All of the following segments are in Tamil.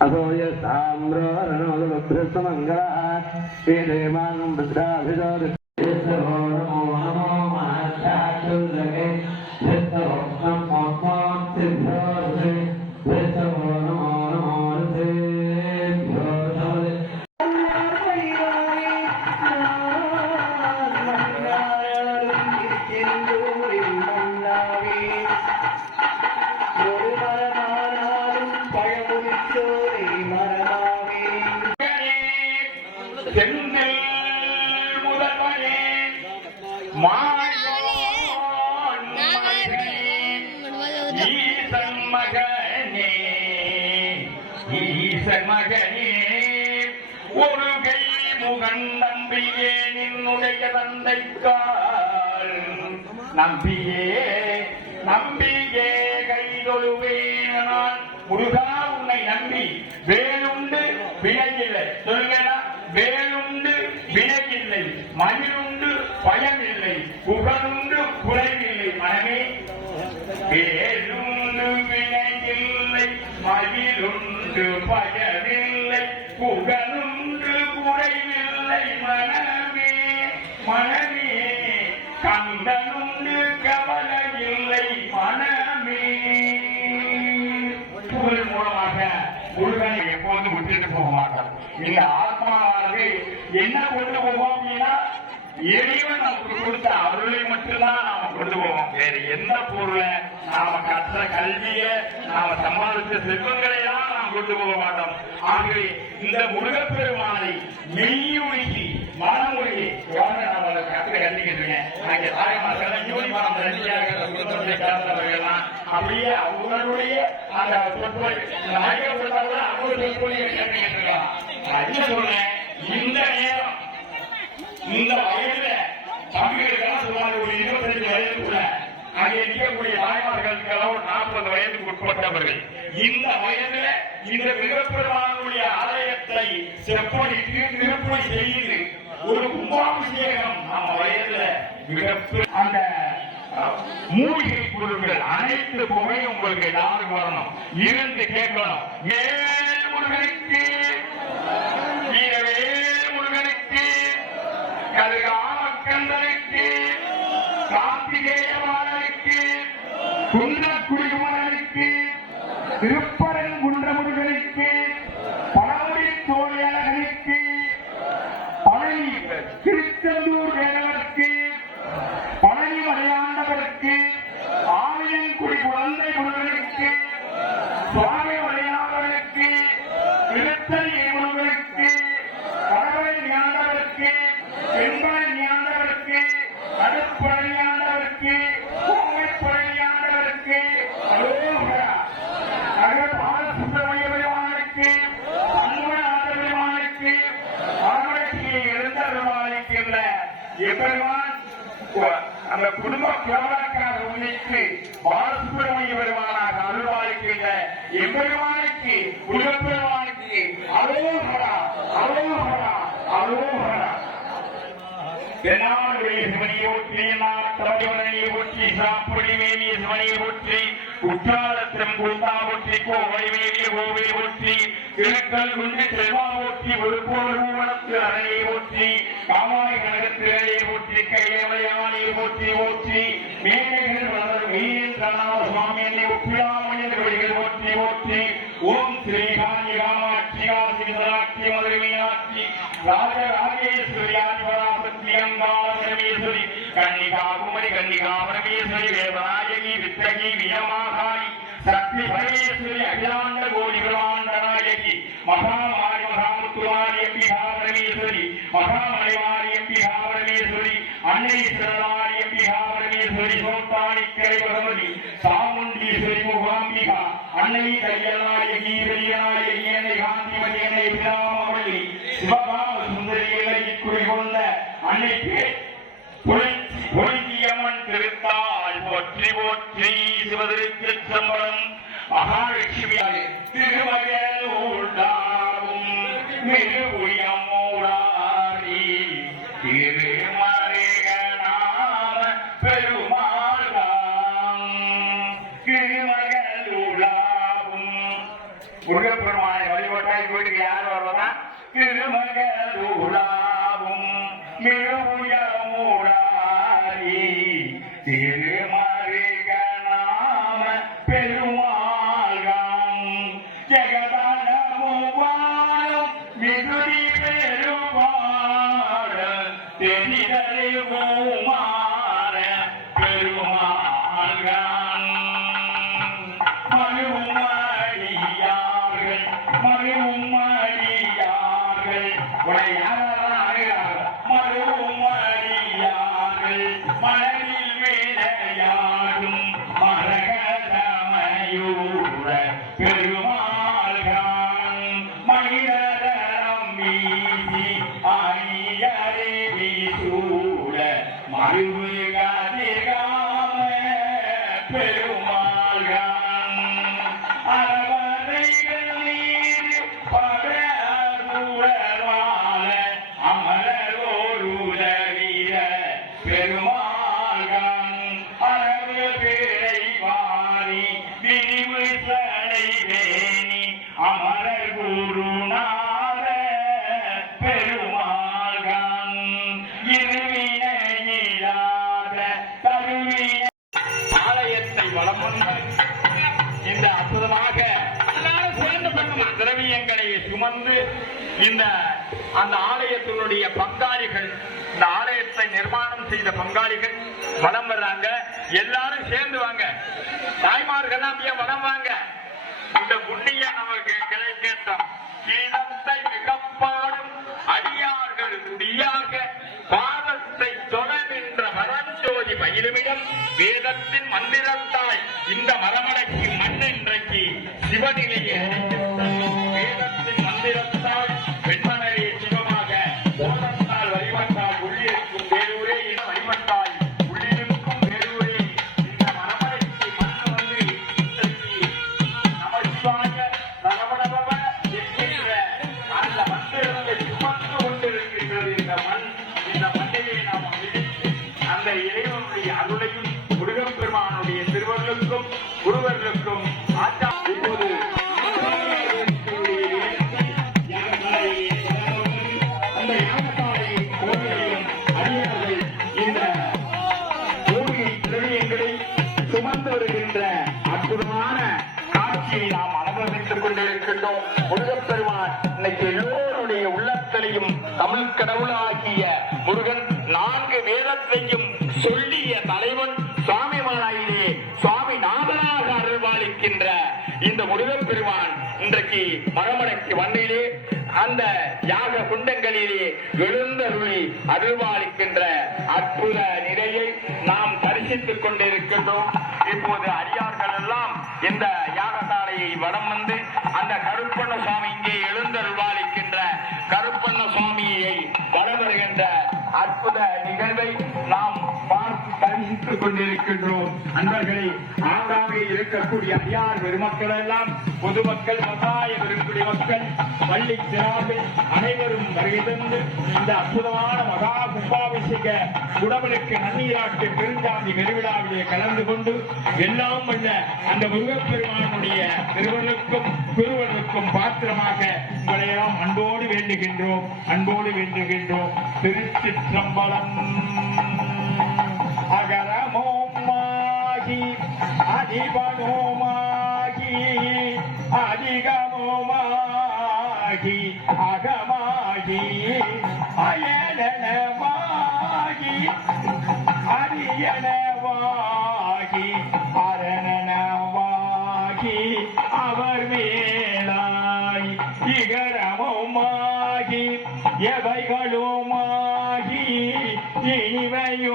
అసోయస్తామ్రోరణోదృష్టమంగళ శ్రీదేవాం భద్రాభిజోదృష్టో ஈசன் மகனே ஒரு கை முகன் நம்பியே நின்னுடைய தந்தைக்கால். நம்பியே நம்பியே கைதொழுவேன் நான் முருகா உன்னை நம்பி வேலுண்டு வினையில்லை. சொல்லுங்களா வேலுண்டு வினையில்லை மயிலுண்டு பயமில்லை புகழுண்டு குறைவில்லை. மனமே வேலும் மயிலுண்டு பயமில்லை புகழுண்டு குறைவில்லை. மனமே மனமே கந்தனுண்டு கவலையில்லை. மனமே. புகழ் மூலமாக முருகனை எப்போதும் விட்டுட்டு போக மாட்டோம் இந்த ஆத்மாவானது என்ன கொண்டு போவோம் அப்படின்னா இறைவன் நமக்கு கொடுத்த அருளை மட்டும்தான் நாம கொண்டு போவோம். வேற எந்த பொருளை நாம கற்ற கல்விய நாம சம்பாதித்த செல்வங்களை கொண்டு போக மாட்டோம். ஆகவே இந்த முருகப்பெருமானை மெய்யுருகி மனமுருகி அப்படியே அவர்களுடைய அந்த அவங்க இந்த நேரம் இந்த வயதுல அங்கே நிற்கக்கூடிய தாய்மார்களுக்கெல்லாம் ஒரு நாற்பது வயதுக்கு உட்பட்டவர்கள். இந்த வயதுல இந்த மிகப்பெருமானுடைய ஆலயத்தை செப்பனிட்டு திருப்பணி செய்து ஒரு கும்பாபிஷேகம் நம்ம வயதுல மிகப்பெரிய அந்த மூலிகை பொருட்கள் அனைத்து புகையும் உங்களுக்கு எல்லாருக்கும் வரணும். இருந்து கேட்கணும். மேல் முருகனுக்கு திருச்செந்தூர் எப்பெருமான் அந்த குடும்ப புலவரக்கார உள்ளிட்டு பாலசுப்பிரமணிய பெருமானாக அருள்வாளிக்கின்ற எம்பெருமானுக்கு குடும்பெருமானுக்கு அலோகரா அலோகரா அலோகரா தென்னாடுடைய சிவனியை ஒற்றி நாட்டவனையை ஒற்றி சாப்பிடி மேலிய சிவனையை ஒற்றி குற்றாலத்திரம் குந்தா ஒற்றி கோவை மேலிய ஒற்றி கிழக்கல் குண்டு செல்வா ஒற்றி ஒருபோர் மூவனத்து அறையை ஒற்றி காமாய் கனகத்திரையை ஒற்றி கையமலையானை ஒற்றி ஒற்றி மேலைகள் வளர் மீன் கண்ணாத சுவாமி என்னை ஒப்பிடாமல் வழிகள் ஒற்றி ஒற்றி ஓம் ஸ்ரீ காஞ்சி காமாட்சி காசி விசாட்சி மதுரை மீனாட்சி ராஜ ராஜேஸ்வரி ஆதிபராசக்தி அங்காளபரமேஸ்வரி கன்னிகா குமரி கன்னிகா பரமேஸ்வரி வேதநாயகி வித்தகி வியமாகாரி சக்தி பரமேஸ்வரி அகிலாண்ட மகாமாரி மகாமுத்துமாரி அம்பிகா பரமேஸ்வரி மகாமலைமாரி அம்பிகா பரமேஸ்வரி அன்னை சரணாரி அம்பிகா பரமேஸ்வரி சோத்தானிக்கரை பகவதி சாமுண்டீஸ்வரி முகாம்பிகா அன்னை கையநாயகி பெரியநாயகி என்னை காந்திமதி என்னை விடாமவள்ளி சிவகாம சுந்தரிகளை குடிகொண்ட அன்னைக்கு பொருந்தியம்மன் முருகப்பெருமானை வழிபட்டா வீட்டுக்கு யார் வருவதா? திருமகூடாவும் மிருமுயமூடாரி திருமருக நாம பெருமாள்கான் ஜெகதானமுவானும் மிகுதி பெருமாள் தெனிதறிவுமாற மறுமடியார்கள் உடைய ஆலயத்தை வளம் இந்த அற்புதமாக எல்லாரும் சேர்ந்து திரவியங்களை சுமந்து இந்த அந்த ஆலயத்தினுடைய பங்காளிகள் இந்த ஆலயத்தை நிர்மாணம் செய்த பங்காளிகள் வலம் வர்றாங்க. எல்லாரும் சேர்ந்து வாங்க. தாய்மார்கள் அப்படியே வாங்க. different கடவுளாகிய முருகன் நான்கு வேதத்தையும் சொல்லிய தலைவன் சுவாமி மாலாயிலே சுவாமி நாதனாக அருள்வாளிக்கின்ற இந்த முருகப்பெருமான் இன்றைக்கு மரமடைக்கு வண்ணிலே அந்த யாக குண்டங்களிலே எழுந்தருளி அருள்வாளிக்கின்ற அற்புத நிலையை நாம் தரிசித்துக் கொண்டிருக்கின்றோம். இப்போது அடியார்கள் எல்லாம் இந்த யாகசாலையை வடம் வந்து அந்த கருப்பண்ண சுவாமி இங்கே எழுந்தருள்வாளிக்கின்ற கருப்பண்ண சுவாமி அற்புத நிகழ்வை நாம் பார்த்து தரிசித்துக் கொண்டிருக்கின்றோம். அன்பர்களே ஆங்காங்கே இருக்கக்கூடிய அடியார் பெருமக்கள் எல்லாம் பொதுமக்கள் விவசாய பெருங்குடி மக்கள் பள்ளி சிறார்கள் அனைவரும் வருகை தந்து இந்த அற்புதமான மகா கும்பாபிஷேக உடவனுக்கு நன்னீராட்டு பெருஞ்சாந்தி பெருவிழாவிலே கலந்து கொண்டு எல்லாம் வல்ல அந்த முருகப்பெருமானுடைய பெருவனுக்கும் குருவனுக்கும் பாத்திரமாக உங்களை எல்லாம் அன்போடு வேண்டுகின்றோம். அன்போடு வேண்டுகின்றோம். திருச்சிற்றம்பலம். அதிபனோமாகி அதிகமோமாகி அகமாகி அயனமாகி அரியனவாகி அரணனவாகி அவர் மேலாய் இகரமுமாகி எவைகளுமாகி இனிவையுமாகி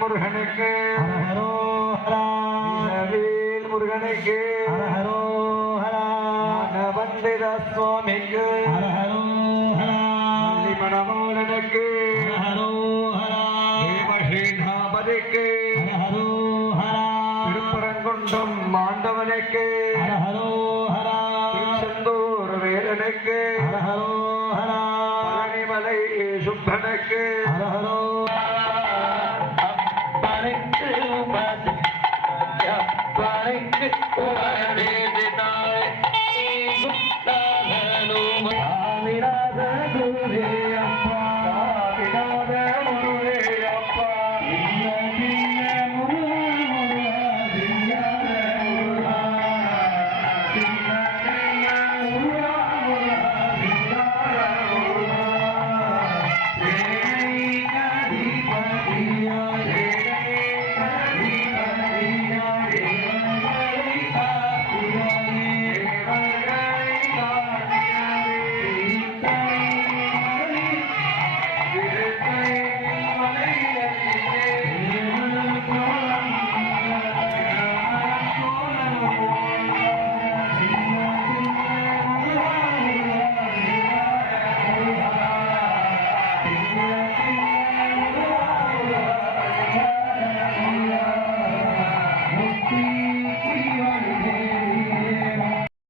முருகனுக்கு. வீரவேல் முருகனுக்கு. வந்திர சுவாமிக்கு. மணமோகனுக்கு பார்வதிக்கு திருப்பரங்குன்றம் மாண்டவனுக்கு. செந்தூர் ಕೊಡಬೇಕು